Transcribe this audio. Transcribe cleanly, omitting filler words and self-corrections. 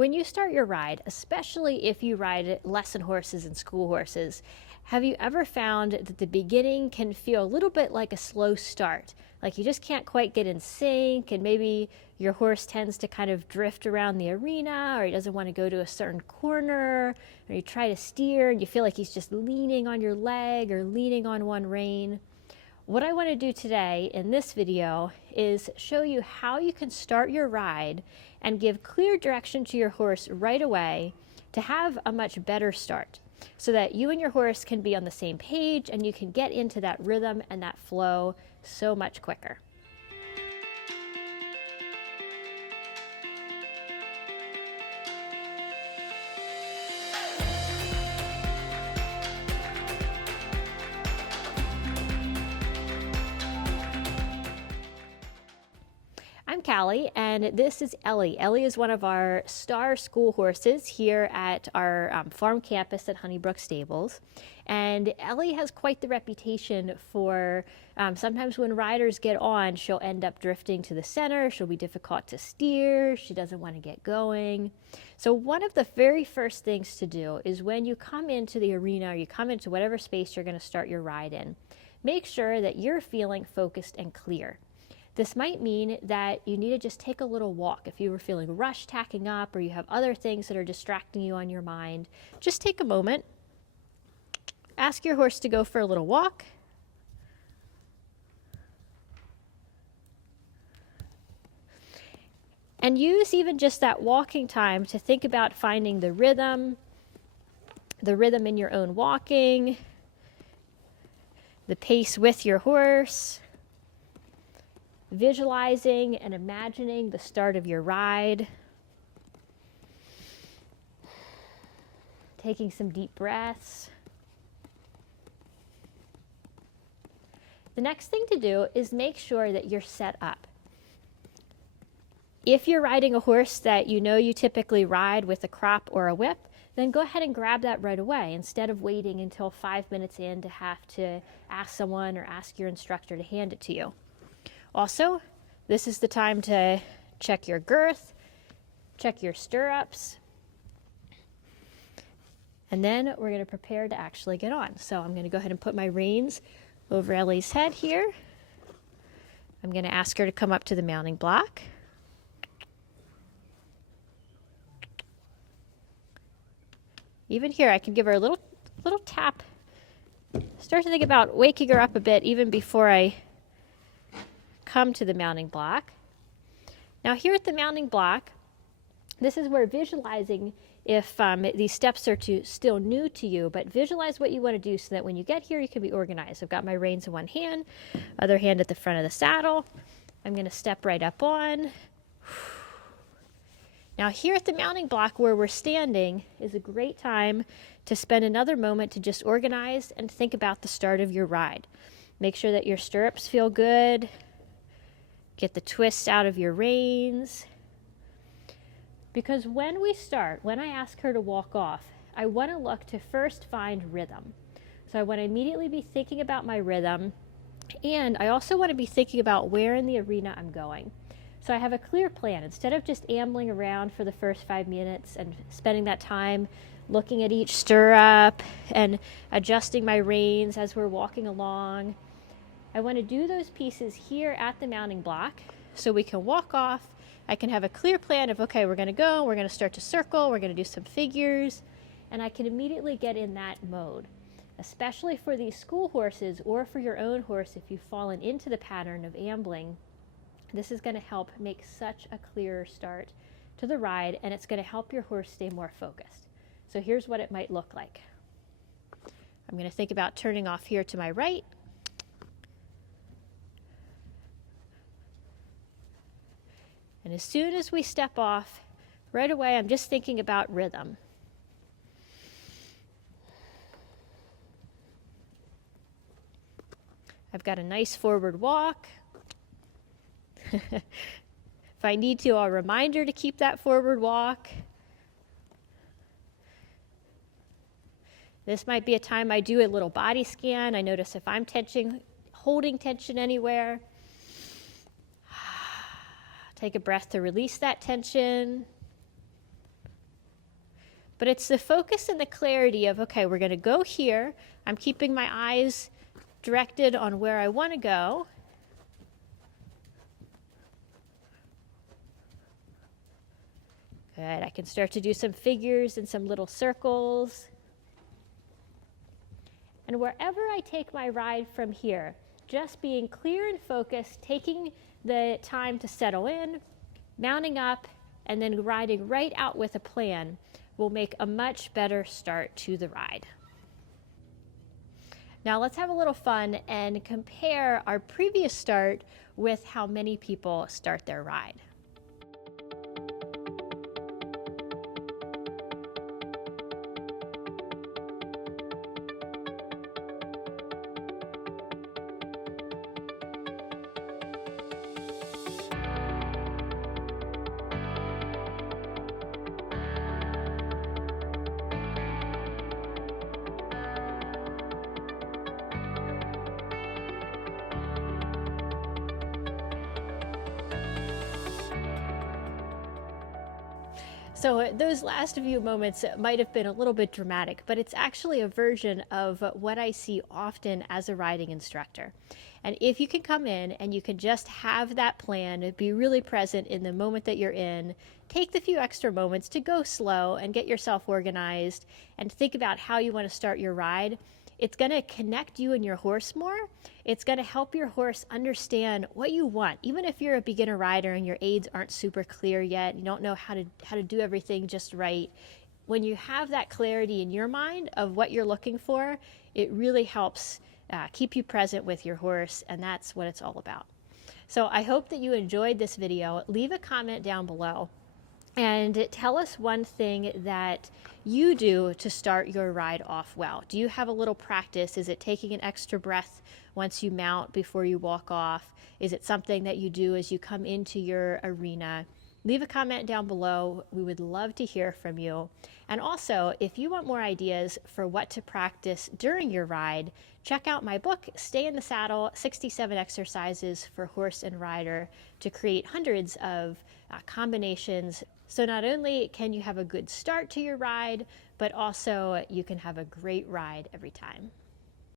When you start your ride, especially if you ride lesson horses and school horses, have you ever found that the beginning can feel a little bit like a slow start? Like you just can't quite get in sync, and maybe your horse tends to kind of drift around the arena, or he doesn't want to go to a certain corner, or you try to steer and you feel like he's just leaning on your leg or leaning on one rein. What I want to do today in this video is show you how you can start your ride and give clear direction to your horse right away to have a much better start, so that you and your horse can be on the same page and you can get into that rhythm and that flow so much quicker. I'm Callie, and this is Ellie. Ellie is one of our star school horses here at our farm campus at Honeybrook Stables. And Ellie has quite the reputation for sometimes when riders get on, she'll end up drifting to the center. She'll be difficult to steer. She doesn't want to get going. So one of the very first things to do is when you come into the arena or you come into whatever space you're going to start your ride in, make sure that you're feeling focused and clear. This might mean that you need to just take a little walk. If you were feeling rushed tacking up, or you have other things that are distracting you on your mind, just take a moment, ask your horse to go for a little walk, and use even just that walking time to think about finding the rhythm in your own walking, the pace with your horse. Visualizing and imagining the start of your ride. Taking some deep breaths. The next thing to do is make sure that you're set up. If you're riding a horse that you know you typically ride with a crop or a whip, then go ahead and grab that right away instead of waiting until 5 minutes in to have to ask someone or ask your instructor to hand it to you. Also, this is the time to check your girth, check your stirrups, and then we're going to prepare to actually get on. So I'm going to go ahead and put my reins over Ellie's head here. I'm going to ask her to come up to the mounting block. Even here, I can give her a little tap. Start to think about waking her up a bit even before I come to the mounting block. Now here at the mounting block, this is where visualizing, if these steps are still new to you, but visualize what you want to do so that when you get here you can be organized. I've got my reins in one hand, other hand at the front of the saddle. I'm going to step right up on. Now here at the mounting block where we're standing is a great time to spend another moment to just organize and think about the start of your ride. Make sure that your stirrups feel good. Get the twists out of your reins. Because when I ask her to walk off, I want to look to first find rhythm. So I want to immediately be thinking about my rhythm, and I also want to be thinking about where in the arena I'm going. So I have a clear plan. Instead of just ambling around for the first 5 minutes and spending that time looking at each stirrup and adjusting my reins as we're walking along, I want to do those pieces here at the mounting block so we can walk off. I can have a clear plan of, okay, we're going to start to circle, we're going to do some figures, and I can immediately get in that mode. Especially for these school horses or for your own horse, if you've fallen into the pattern of ambling, this is going to help make such a clearer start to the ride, and it's going to help your horse stay more focused. So here's what it might look like. I'm going to think about turning off here to my right. And as soon as we step off, right away I'm just thinking about rhythm. I've got a nice forward walk. If I need to, I'll remind her to keep that forward walk. This might be a time I do a little body scan. I notice if I'm holding tension anywhere. Take a breath to release that tension. But it's the focus and the clarity of, okay, we're going to go here. I'm keeping my eyes directed on where I want to go. Good. I can start to do some figures and some little circles. And wherever I take my ride from here, just being clear and focused, taking the time to settle in, mounting up, and then riding right out with a plan will make a much better start to the ride. Now let's have a little fun and compare our previous start with how many people start their ride. So those last few moments might have been a little bit dramatic, but it's actually a version of what I see often as a riding instructor. And if you can come in and you can just have that plan, be really present in the moment that you're in, take the few extra moments to go slow and get yourself organized and think about how you want to start your ride, it's going to connect you and your horse more. It's going to help your horse understand what you want. Even if you're a beginner rider and your aids aren't super clear yet, you don't know how to do everything just right. When you have that clarity in your mind of what you're looking for, it really helps keep you present with your horse, and that's what it's all about. So I hope that you enjoyed this video. Leave a comment down below and tell us one thing that you do to start your ride off well. Do you have a little practice? Is it taking an extra breath once you mount before you walk off? Is it something that you do as you come into your arena? Leave a comment down below. We would love to hear from you. And also, if you want more ideas for what to practice during your ride, check out my book, Stay in the Saddle, 67 Exercises for Horse and Rider, to create hundreds of combinations. So not only can you have a good start to your ride, but also you can have a great ride every time.